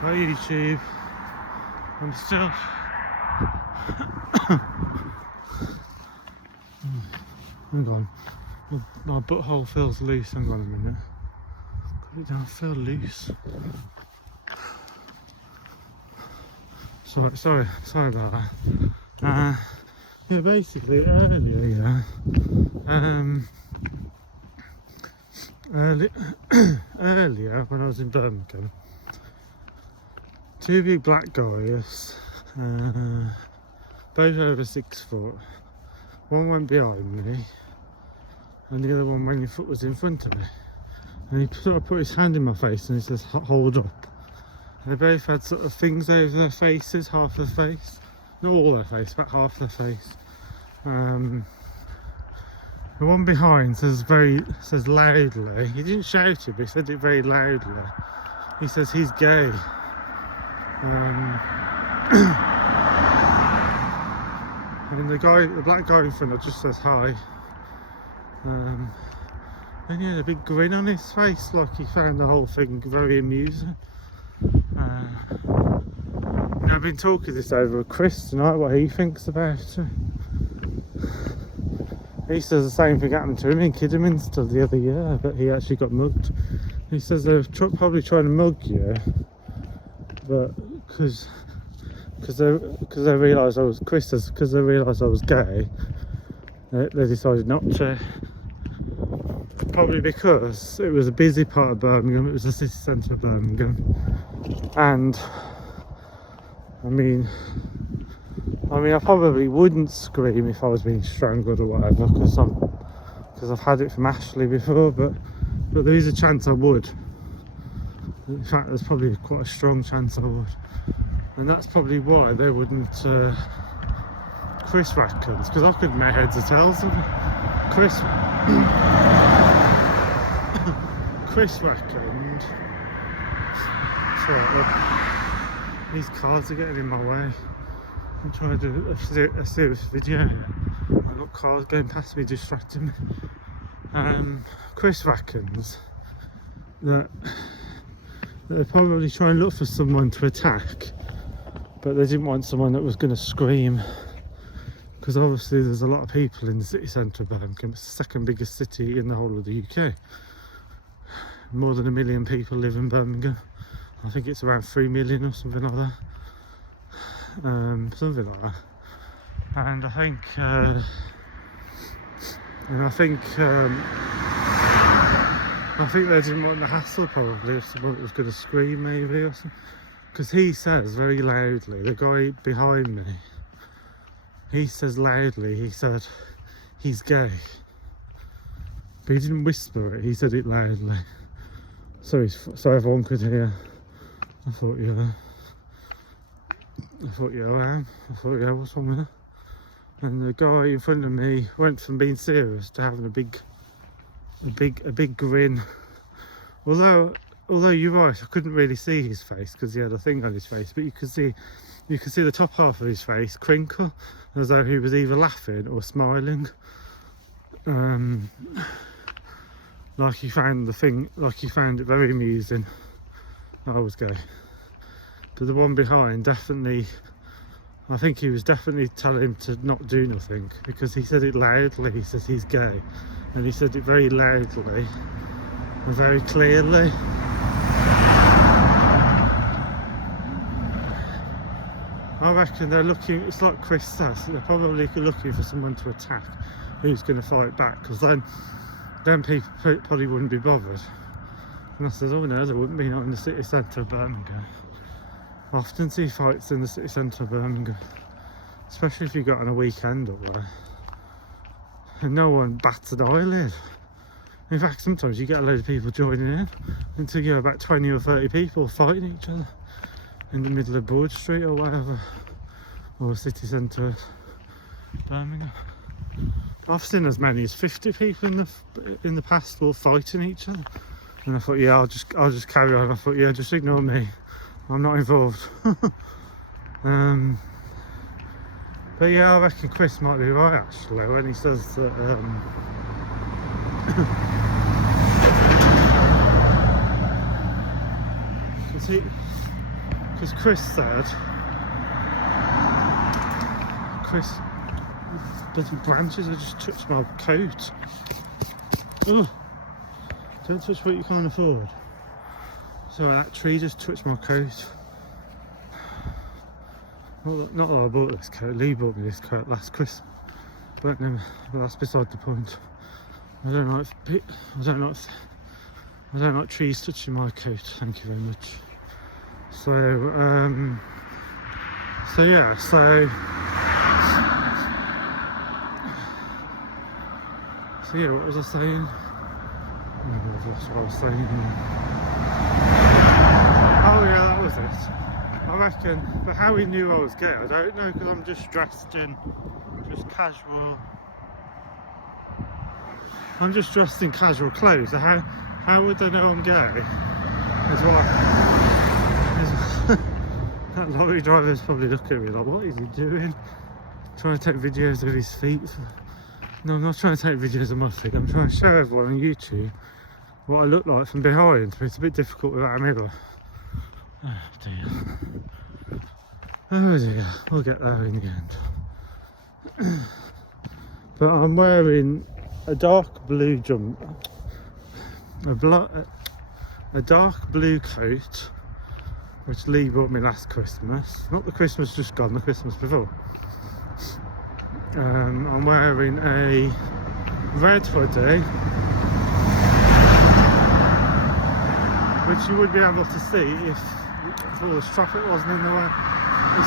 Hi YouTube. I'm still hang on. My butthole feels loose. Hang on a minute. Put it down, feel loose. Sorry about that. Yeah, basically earlier, earlier when I was in Birmingham, two big black guys, both over 6 foot. One went behind me, and the other one was in front of me. And he sort of put his hand in my face and he says, "Hold up." They both had sort of things over their faces, half their face, not all their face, but half their face. The one behind says loudly. He didn't shout it, but he said it very loudly. He says he's gay. And the black guy in front just says hi. And he had a big grin on his face, like he found the whole thing very amusing. I've been talking this over with Chris tonight, what he thinks about it. He says the same thing happened to him in Kidderminster the other year, but he actually got mugged. He says they're probably trying to mug you, but because they realised I was because they realised I was gay, they decided not to. Probably because it was a busy part of Birmingham. It was the city centre of Birmingham, and I mean, I probably wouldn't scream if I was being strangled or whatever, because I've had it from Ashley before, but there is a chance I would. In fact, there's probably quite a strong chance I would, and that's probably why they wouldn't. Chris reckons, because I could make heads or tails of it. Chris reckoned. Sorry, these cars are getting in my way. I'm trying to do a serious video. I've got cars going past me distracting me. Chris reckons that they're probably trying to look for someone to attack, but they didn't want someone that was going to scream, because obviously there's a lot of people in the city centre of Birmingham. It's the second biggest city in the whole of the UK. More than 1 million people live in Birmingham. I think it's around 3 million or something like that. Something like that. And I think they didn't want the hassle, probably, if someone was going to scream maybe or something. Because he says very loudly, the guy behind me, he says loudly, he said he's gay. But he didn't whisper it, he said it loudly. So everyone could hear. I thought, yeah, what's wrong with her? And the guy in front of me went from being serious to having a big grin. Although you're right, I couldn't really see his face because he had a thing on his face, but you could see the top half of his face crinkle, as though he was either laughing or smiling. Like he found it very amusing I was gay. But the one behind, definitely, I think he was definitely telling him to not do nothing, because he said it loudly. He says he's gay, and he said it very loudly and very clearly. I reckon they're looking, it's like Chris says, they're probably looking for someone to attack who's going to fight back, because then people probably wouldn't be bothered. And I said, oh no, there wouldn't be, not in the city centre of Birmingham. I often see fights in the city centre of Birmingham, especially if you got on a weekend up there. And no one bats an eyelid. In fact, sometimes you get a load of people joining in until you have about 20 or 30 people fighting each other in the middle of Broad Street or whatever, or city centre of Birmingham. I've seen as many as 50 people in the past all fighting each other, and I thought, yeah, I'll just carry on. I thought, yeah, just ignore me, I'm not involved. But yeah, I reckon Chris might be right actually when he says that Because Chris, bloody branches have just touched my coat. Ugh. Don't touch what you can't afford. So that tree just touched my coat. Not that I bought this coat. Lee bought me this coat last Christmas, but that's beside the point. I don't like trees touching my coat. Thank you very much. So yeah. So yeah. What was I saying? That's what I was saying. Oh yeah, that was it. I reckon, but how he knew I was gay, I don't know, because I'm just dressed in just casual. I'm just dressed in casual clothes. So how would they know I'm gay? Is what that lorry driver's probably looking at me like, what is he doing? Trying to take videos of his feet. No, I'm not trying to take videos of my feet. I'm trying to show everyone on YouTube what I look like from behind. It's a bit difficult without a mirror. Oh dear. Oh dear. We'll get there in the end. But I'm wearing a dark blue a dark blue coat, which Lee bought me last Christmas. Not the Christmas just gone, the Christmas before. I'm wearing a red hoodie, which you would be able to see if all this traffic wasn't in the way. You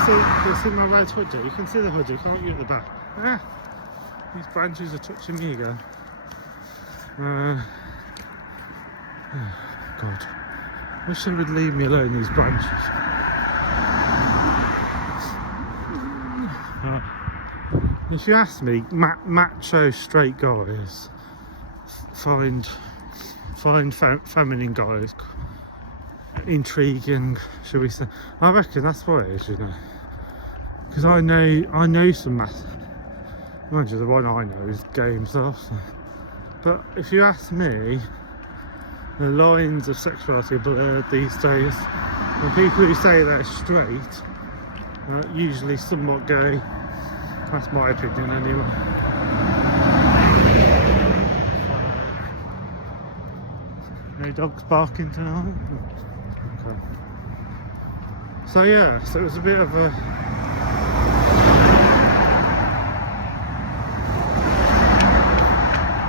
see my red hoodie? You can see the hoodie, can't you, at the back? Ah, these branches are touching me again. Oh God. Wish they would leave me alone, these branches. If you ask me, macho straight guys find feminine guys intriguing, shall we say? I reckon that's what it is, you know. Because I know some math. Mind you, the one I know is gay himself. So. But if you ask me, the lines of sexuality are blurred these days. And people who say they're straight are usually somewhat gay. That's my opinion anyway. Any dogs barking tonight? Okay. So yeah, so it was a bit of a...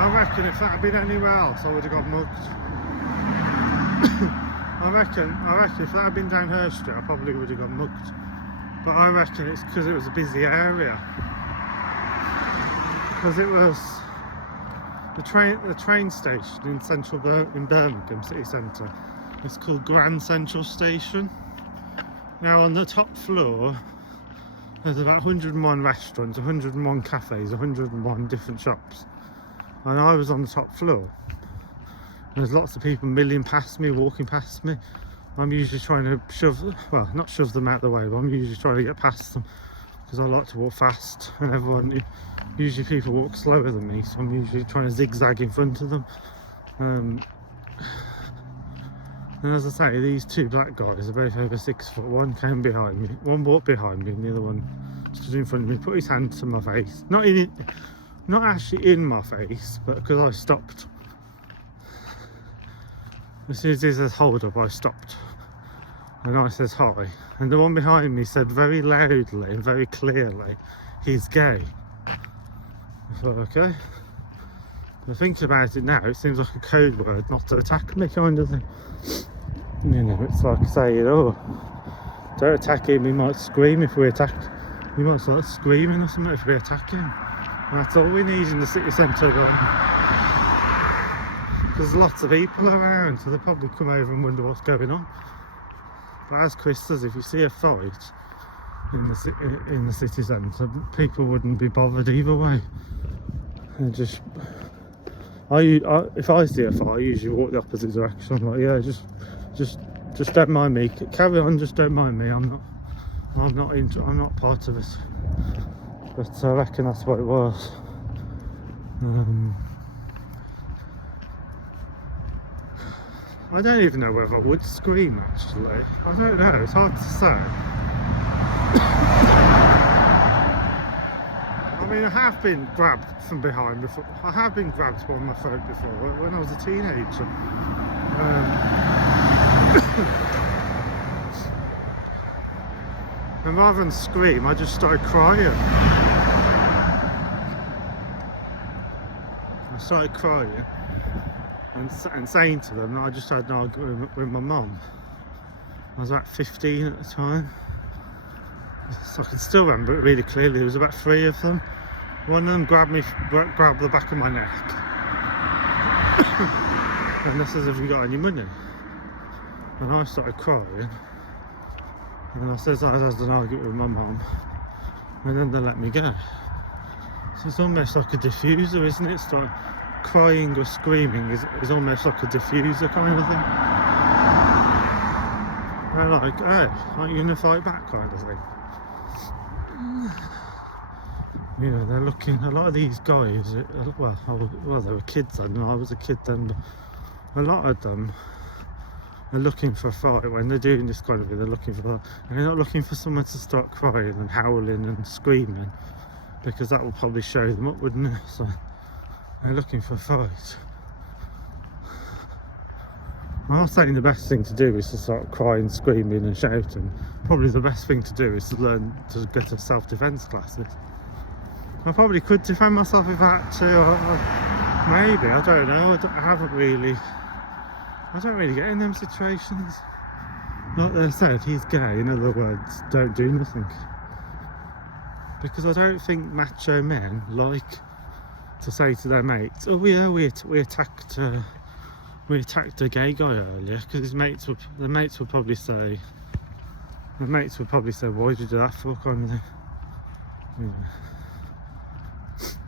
I reckon if that had been anywhere else I would have got mugged. I reckon if that had been down her street I probably would have got mugged. But I reckon it's because it was a busy area. Because it was the train station in in Birmingham city centre. It's called Grand Central Station. Now on the top floor there's about 101 restaurants, 101 cafes, 101 different shops, and I was on the top floor. There's lots of people milling past me, walking past me. I'm usually trying to not shove them out of the way, but I'm usually trying to get past them because I like to walk fast, and usually people walk slower than me, so I'm usually trying to zigzag in front of them. And as I say, these two black guys are both over 6 foot. One came behind me, one walked behind me, and the other one stood in front of me, put his hand to my face. Not actually in my face, but because I stopped. As soon as he says hold up, I stopped. And I says hi. And the one behind me said very loudly and very clearly, he's gay. I thought, okay. But thinking about it now, it seems like a code word not to attack me kind of thing. You know, it's like saying, oh, don't attack him, he might scream if we attack. He might start screaming or something if we attack him. And that's all we need in the city centre, because lots of people around, so they'll probably come over and wonder what's going on. But as Chris says, if you see a fight in the city centre, people wouldn't be bothered either way. And if I see a fight, I usually walk the opposite direction. I'm like, yeah, just don't mind me. Carry on, just don't mind me. I'm not part of it. But I reckon that's what it was. I don't even know whether I would scream actually. I don't know, it's hard to say. I mean, I have been grabbed from behind before. I have been grabbed by my folk before when I was a teenager. And rather than scream, I just started crying. I started crying and saying to them that I just had an argument with my mum. I was about 15 at the time. So I can still remember it really clearly. There was about 3 of them. One of them grabbed the back of my neck. And they says, "Have you got any money?" And I started crying. And I says I had an argument with my mum. And then they let me go. So it's almost like a diffuser, isn't it? It's like crying or screaming is almost like a diffuser kind of thing. They're like, "Oh, aren't you going to fight back?" kind of thing. You know, they're looking, a lot of these guys, well, they were kids then, I was a kid then, but a lot of them are looking for a fight. When they're doing this kind of thing, they're looking for that, and they're not looking for someone to start crying and howling and screaming, because that will probably show them up, wouldn't it? So they're looking for a fight. I'm not saying the best thing to do is to start crying, screaming and shouting. Probably the best thing to do is to learn to get to self-defence classes. I probably could defend myself if I had to, maybe, I don't know. I don't really get in them situations. Like they said, he's gay, in other words, don't do nothing. Because I don't think macho men like to say to their mates, "Oh yeah, we attacked a gay guy earlier," because the mates would probably say, "Why did you do that for?" kind of thing. You know.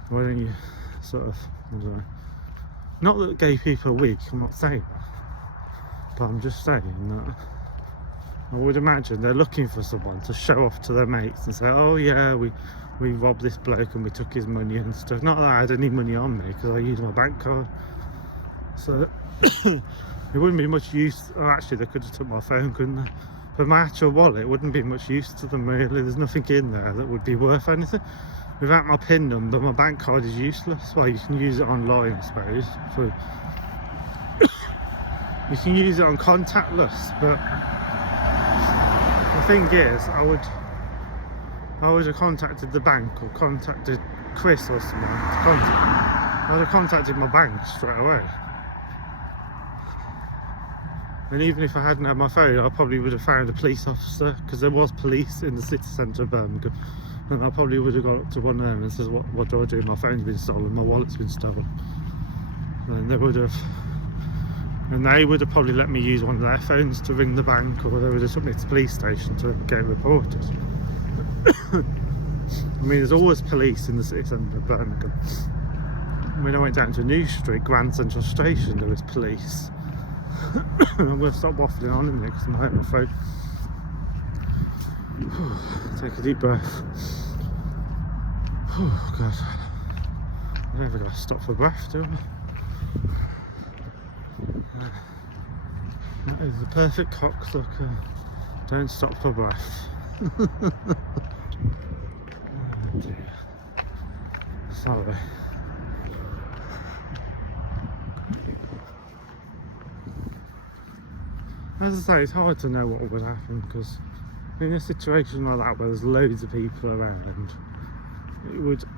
Why don't you sort of, I don't know. Not that gay people are weak, I'm not saying that. But I'm just saying that I would imagine they're looking for someone to show off to their mates and say, "Oh yeah, we robbed this bloke and we took his money and stuff." Not that I had any money on me because I used my bank card. So it wouldn't be much use. Oh, actually, they could have took my phone, couldn't they? But my actual wallet wouldn't be much use to them really. There's nothing in there that would be worth anything. Without my PIN number, my bank card is useless. Well, you can use it online, I suppose. You can use it on contactless, but the thing is, I would have contacted the bank or contacted Chris or someone. I would have contacted my bank straight away. And even if I hadn't had my phone, I probably would have found a police officer, because there was police in the city centre of Birmingham. And I probably would have gone up to one of them and said, what do I do? My phone's been stolen, my wallet's been stolen. And they would have probably let me use one of their phones to ring the bank, or they would have took me to the police station to get reported. I mean, there's always police in the city centre of Birmingham. When I went down to New Street, Grand Central Station, there was police. I'm going to stop waffling on in there because I'm out my phone. Take a deep breath. Oh god, I never got to stop for breath, do I? That is the perfect cocksucker. Don't stop for breath. Oh dear. Sorry. As I say, it's hard to know what would happen, because in a situation like that where there's loads of people around,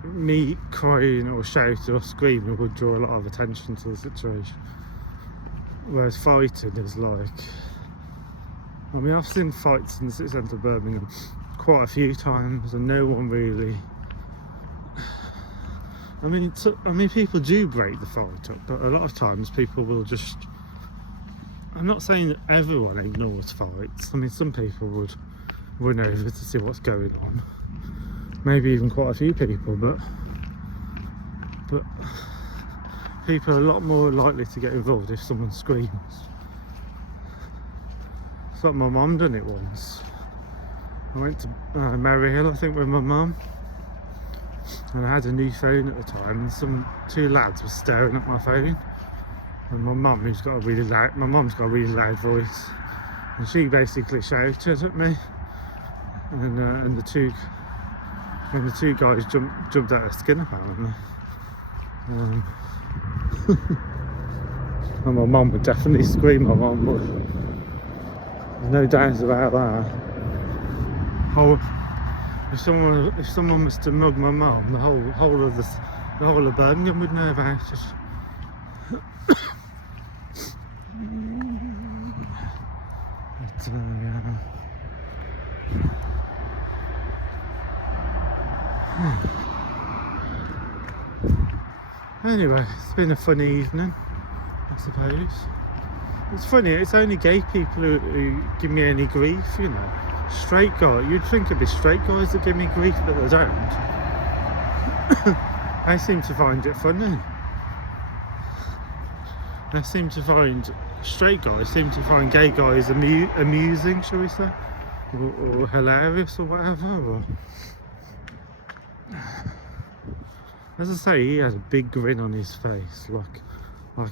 me crying or shouting or screaming would draw a lot of attention to the situation. Whereas fighting is like, I mean, I've seen fights in the city centre of Birmingham quite a few times, and no one really. I mean, people do break the fight up, but a lot of times people will just. I'm not saying that everyone ignores fights. I mean, some people would run over to see what's going on. Maybe even quite a few people, but people are a lot more likely to get involved if someone screams. It's like my mum done it once. I went to Maryhill, I think, with my mum, and I had a new phone at the time, and two lads were staring at my phone, And my mum, my mum's got a really loud voice, and she basically shouted at me, and the two guys jumped out of skin apparently. And my mum would definitely scream. My mum would. There's no doubt about that. If someone was to mug my mum, the whole of Birmingham would know about it. But, yeah. Anyway, it's been a funny evening, I suppose. It's funny, it's only gay people who give me any grief, you know. Straight guy, you'd think it'd be straight guys that give me grief, but they don't. They seem to find it funny. Straight guys seem to find gay guys amusing, shall we say, or hilarious or whatever. Or... As I say, he had a big grin on his face, like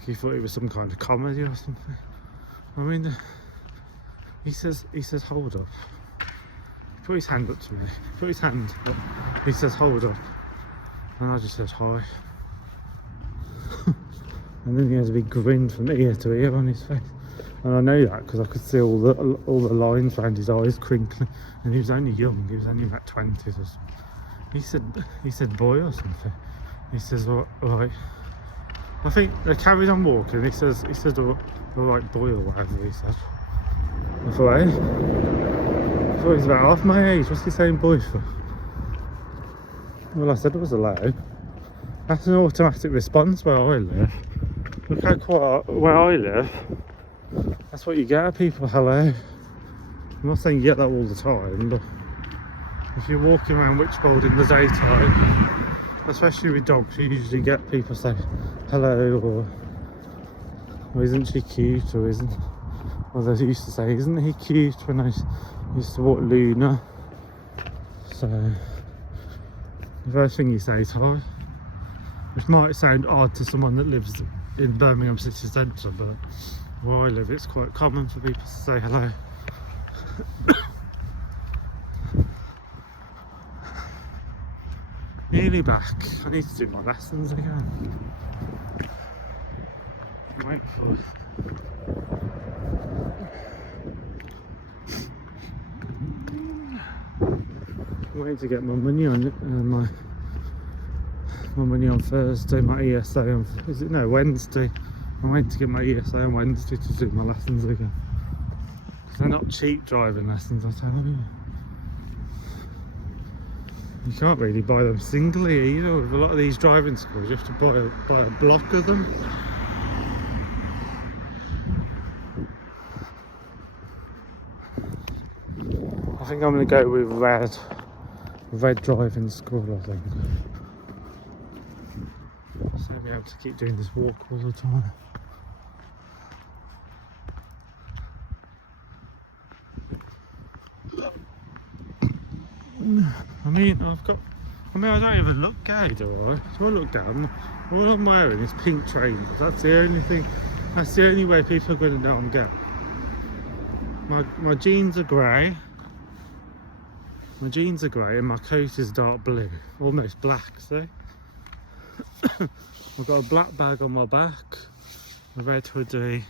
he thought it was some kind of comedy or something. I mean, he says, hold up. He put his hand up to me. He says, hold up. And I just said, hi. And then he has a big grin from ear to ear on his face. And I know that because I could see all the lines around his eyes crinkling. And he was only young. He was only about 20s or something. He said boy or something. He says, all right. I think they carried on walking. He said, all right, boy, or whatever he said. I thought, hey, I thought he's about half my age. What's he saying boy for? Well, I said it was allowed. That's an automatic response where I live. Look how quiet where I live. That's what you get at people, hello. I'm not saying you get that all the time, but if you're walking around Witchbold in the daytime, especially with dogs, you usually get people say hello, or isn't she cute, or isn't, or they used to say, isn't he cute, when I used to walk Luna. So the first thing you say is hi, which might sound odd to someone that lives in Birmingham city centre, but where I live it's quite common for people to say hello. Nearly back. I need to do my lessons again. Wait for... I'm waiting to get my money on it. My money on Thursday. My ESA on Wednesday. I'm waiting to get my ESA on Wednesday to do my lessons again. Because they're not cheap driving lessons, I tell you. You can't really buy them singly either. With a lot of these driving schools, you have to buy a block of them. I think I'm going to go with red driving school, I think. So I'll be able to keep doing this walk all the time. I don't even look gay, do I? So I look down, all I'm wearing is pink trainers. That's the only thing, that's the only way people are going to know I'm gay. My jeans are grey. My jeans are grey and my coat is dark blue, almost black, see? I've got a black bag on my back, a red hoodie,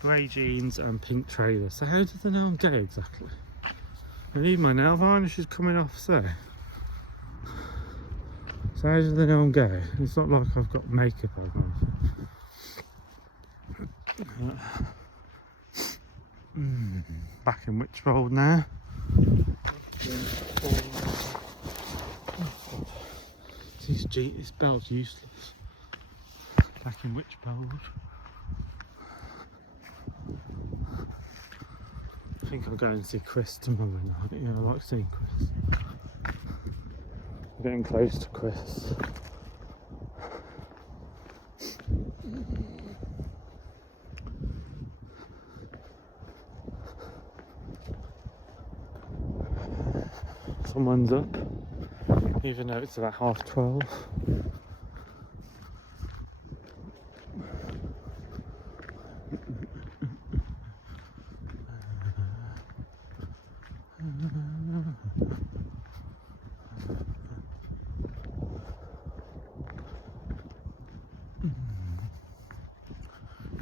grey jeans and pink trainers. So how do they know I'm gay exactly? I need my nail varnish is coming off, so how do they know I'm gay? It's not like I've got makeup on. Back in Witchbold now. This belt's useless. Back in Witchbold. I think I'll go and see Chris tomorrow night. Yeah, I like seeing Chris. I'm getting close to Chris. Someone's up, even though it's about 12:30.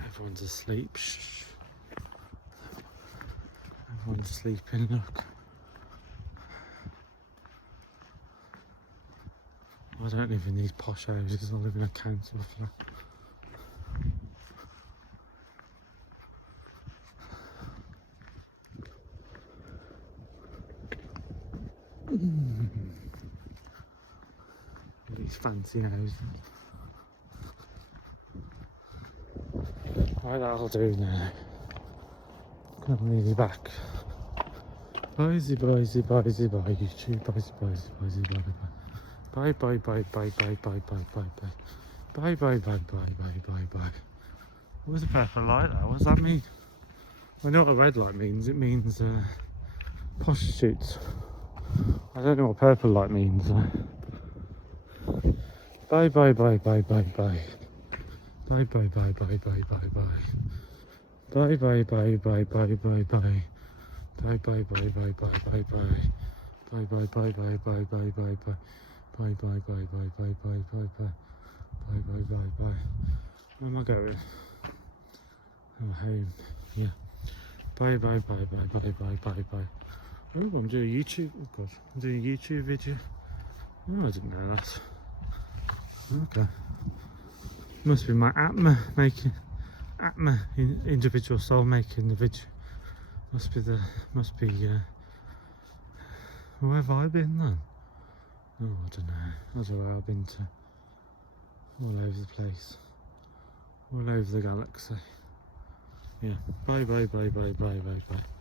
Everyone's asleep. Shh. Everyone's sleeping, look. I don't live in these posh houses, I live in a council flat. These fancy houses. Right, that'll do now. I'm nearly back. Bye-zy, bye-zy, bye-zy, bye, YouTube, bye-zy, bye-zy, bye-zy, bye-bye. Bye, bye, bye, bye, bye, bye, bye, bye, bye. Bye, bye, bye, bye, bye, bye, bye. What was a purple light there? What does that mean? I know what a red light means. It means prostitutes. I don't know what purple light means. Bye, bye, bye, bye, bye, bye. Bye, bye, bye, bye, bye, bye, bye. Bye, bye, bye, bye, bye, bye, bye. Bye, bye, bye, bye, bye, bye, bye. Bye, bye, bye, bye, bye, bye, bye, bye. Bye, bye, bye, bye, bye, bye, bye, bye. Bye, bye, bye, bye. Where am I going? Oh, home. Yeah. Bye, bye, bye, bye, bye, bye, bye, bye. Oh, I'm doing a YouTube. Oh God, I'm doing a YouTube video. Oh, I didn't know that. Okay. Must be my Atma individual soul making the video. Must be. Where have I been then? Oh, I don't know. I don't know where I've been to. All over the place. All over the galaxy. Yeah. Bye, bye, bye, bye, bye, bye, bye.